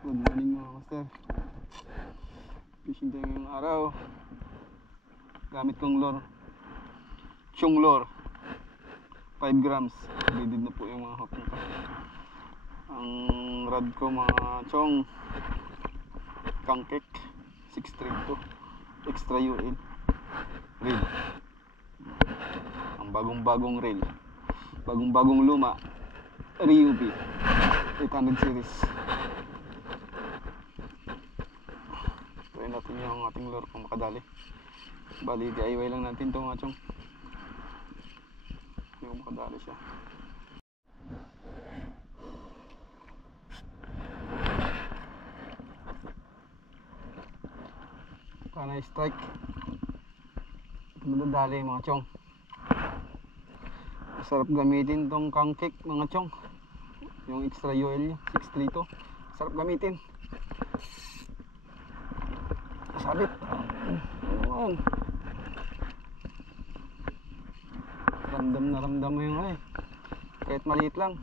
Good morning mga master. Fishing tayo ngayong araw. Gamit kong lure, Chong lure 5 grams. Graded na po yung mga hook nito. Ang rod ko mga chong, Kangkek 632 extra UL reel. Ang bagong reel, bagong luma, Ryubi 800 series. Try natin yung ating lure kung makadali. Bali DIY lang natin itong mga chong. Hindi ko makadali siya. Panay strike. Madadali mga chong. Masarap gamitin itong Kangkek mga chong. Yung extra UL niya 632. Sarap gamitin. Sabit. Ayan. Ramdam mo yung kahit maliit lang.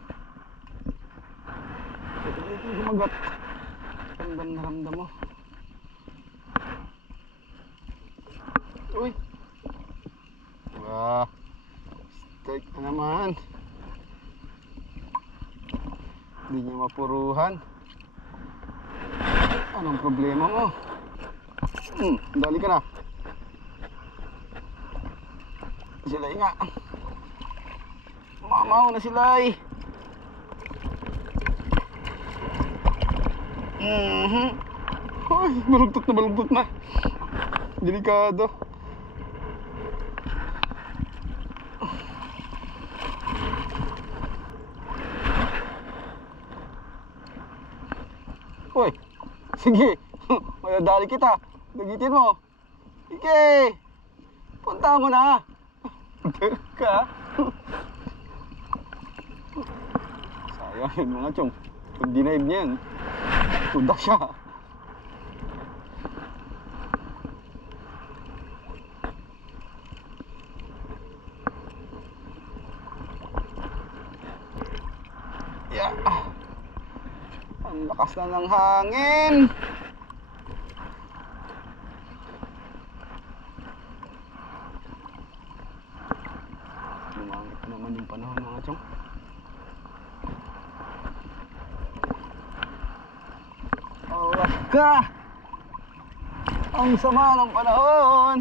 Kahit maliit yung gumagat. Ramdam mo. Uy. Wah. Strike na naman. Hindi niya mapuruhan. Anong problema mo? Dali ka na. Sila nga. Mamaw na sila eh. Ay, balugtot na. Delikado. Uy, sige. Mayadali kita. Nagitin mo. Ike. Punta mo na. Ka. Sayang yun mga chong. Pag dinaib niya yan, tuda siya. Yeah. Ang lakas na ng hangin. Lumangit naman yung panahon mga chong. Awas ka! Ang sama ng panahon.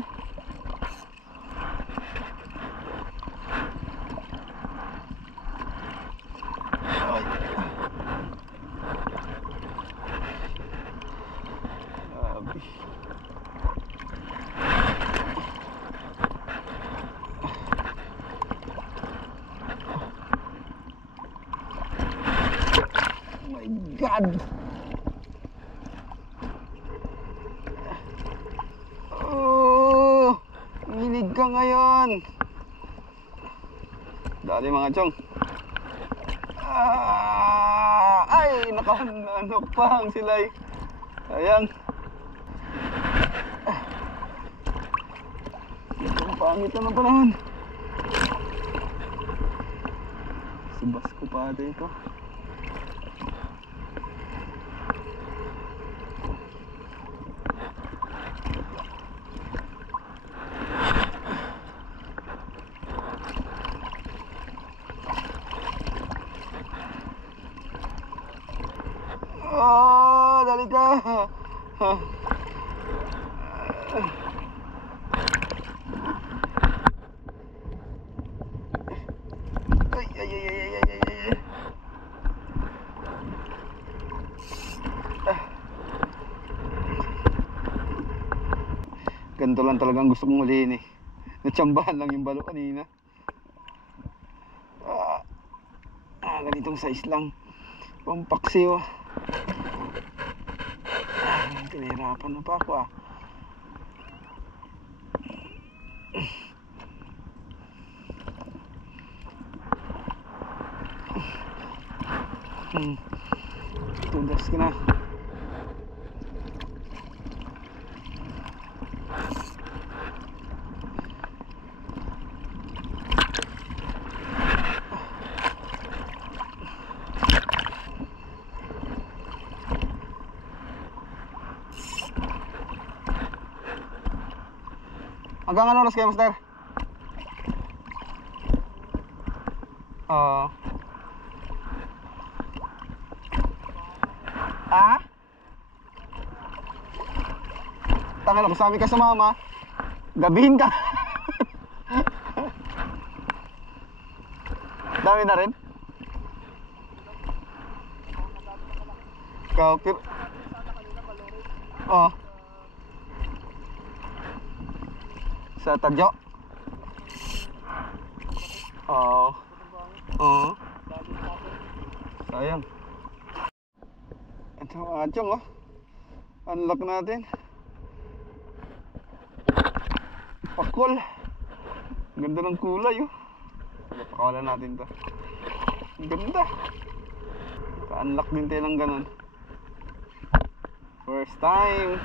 God. Oh, nginig ka ngayon. Dali mga chong. Ay, nakahanok pa ang silay. Ayan. Ang pangit na ng panahon. Subas ko pa dito. Oh, dali ka. Ay. Ganito lang talagang gusto kong ulihin eh. Natsambahan lang yung balo kanina. Ganitong size lang. Pampaksiw. Pinahirapan na pa ako Tudas ka na. Hanggang ano oras kayo, master? Ah? Tanga na, kung sabi ka sa mama, gabihin ka. Dami na rin. Kapir. Oh. Sa Tadyo. Oh. Oh. Sayang. Ito mga chong, oh. Unlock natin. Pakol. Ganda ng kulay, oh. Pakawalan natin to. Ganda. Pa-unlock din tayo ng ganun. First time.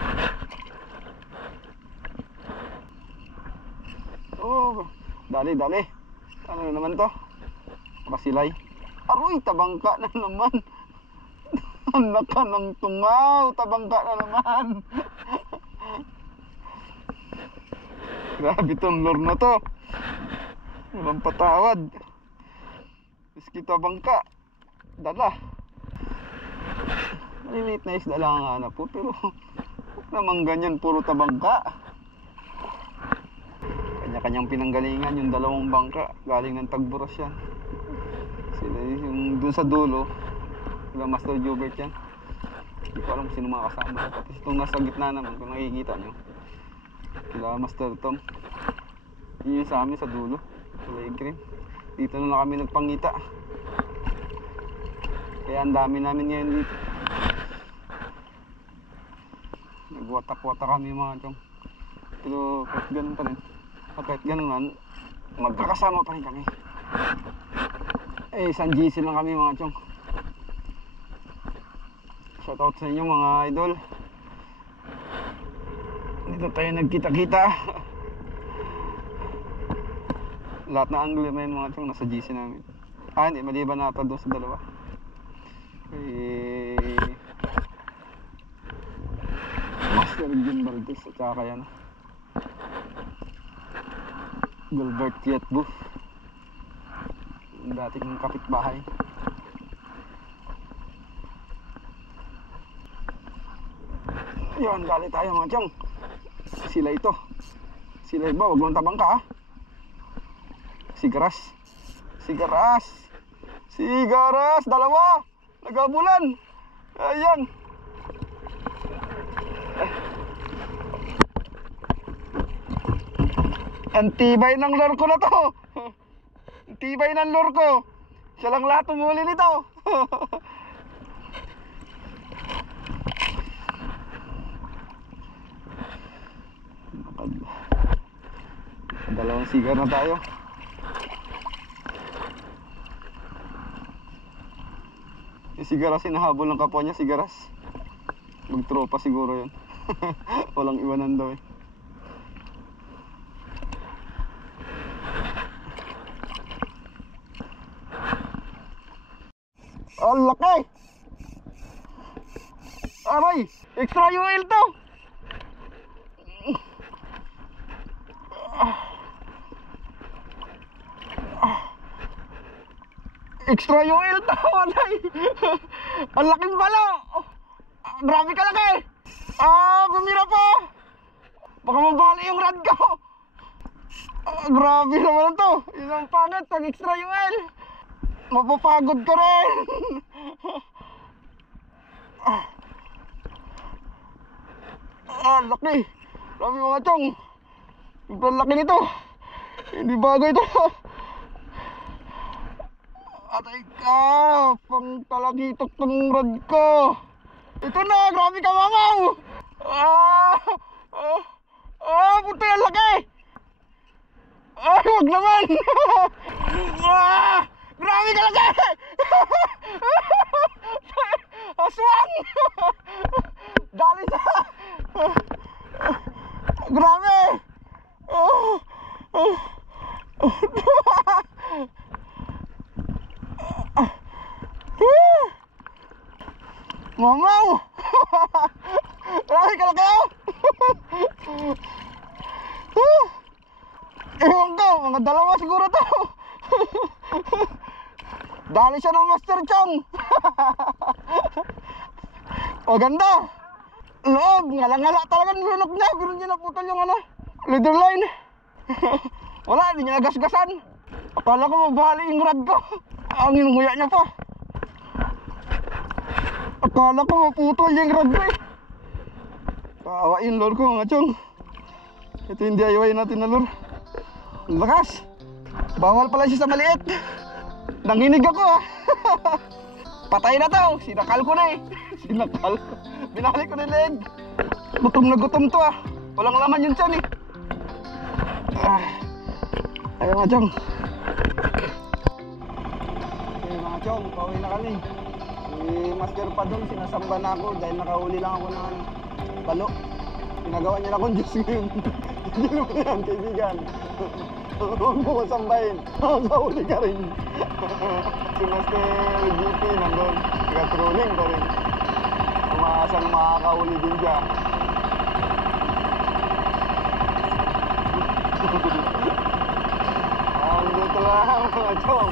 Oh, dali. Ano na naman to? Basilay. Aroy, tabangka na naman. Anak ka ng tungaw, tabangka na naman. Grabe tong lure na to. Walang patawad. Miski tabangka, dala. Maliliit na isda lang ang hanap po, pero huwag naman ganyan, puro tabangka. Kanya-kanyang pinanggalingan yung dalawang bangka. Galing ng Tagburas yan. Sila yung dun sa dulo, sila Master Jobert yan. Hindi ko alam kung sino mga kasama. Tapos itong nasa gitna naman, kung nakikita nyo, sila Master Tom. Yun yung sa amin sa dulo, sila Igrim. Dito na lang kami nagpangita. Kaya ang dami namin ngayon dito. Nagwatak-watak kami mga chong. Pero kahit ganun pa rin, kahit ganun man, magkakasama pa rin kami. Isang GC lang kami mga chong. Shoutout sa inyo mga idol. Dito tayo nagkita-kita. Lahat na angler na yun mga chong, nasa GC namin. Hindi, maliban na ata doon sa dalawa. Master Jim Valdez at saka yan Gilbert Yetbu, yung dati kong kapitbahay. Yun, gali tayo mga chong. Sila ito. Sila iba, wag mong tabang ka, ha. Sigaras. Dalawa. Nagabulan. Ayan. Ang tibay ng lure ko na to. Ang tibay ng lure ko. Siya lang lahat umuli nito. Dalawang sigar na tayo. Yung sigaras, hinahabol ng kapwa niya, sigaras. Magtropa siguro yun. Walang iwanan daw eh. Ang laki! Aray! Extra UL to! Extra UL to! Aray! Ang laking balo! Grabe ka laki! Bumira pa! Baka mabali yung rad ko! Grabe naman to! Yun ang pangit, pag extra UL! Mapapagod ka rin. Laki. Grabe mga chong. Sobrang laki nito. Hindi bagay ito. Atay ka. Pang talagitok ng rad ko. Ito na. Grabe ka mamaw. Puto yung laki. Wag naman. Grabe ka laki! Aswang! Dali sa... Grabe! Mamaw! Grabe ka laki! Ewan ko, mga dalawa siguro to. Dali siya ng Master Chong. O ganda. Loob, ngala-ngala talaga nilunok niya. Pero niya naputol yung ano, leader line. Wala, hindi niya nagasgasan. Akala ko mabali yung rad ko. Ang inunguya niya pa. Akala ko maputol yung rad ko eh. Kawain lor ko mga chong. Ito yung DIY natin na lor. Lakas. Bawal pala siya sa maliit. Nanginig ako ah. Patay na to. Sinakal ko na eh. Sinakal ko. Binalik ko na yung leg. Gutom na gutom to ah. Walang laman yun siya eh. Ayun mga chong. Okay mga chong, pauwi na kami. Si Master pa doon, sinasamba na ako dahil nakahuli lang ako ng balo. Pinagawa niya na akong Diyos ngayon. Hindi naman yan, kaibigan. Huwag mo ko sambahin. Nakahuli ka rin. Si Master GP nandun. Nag-trolling pa rin. Umaasang makakahuli din siya. Ang dito lang mga chong.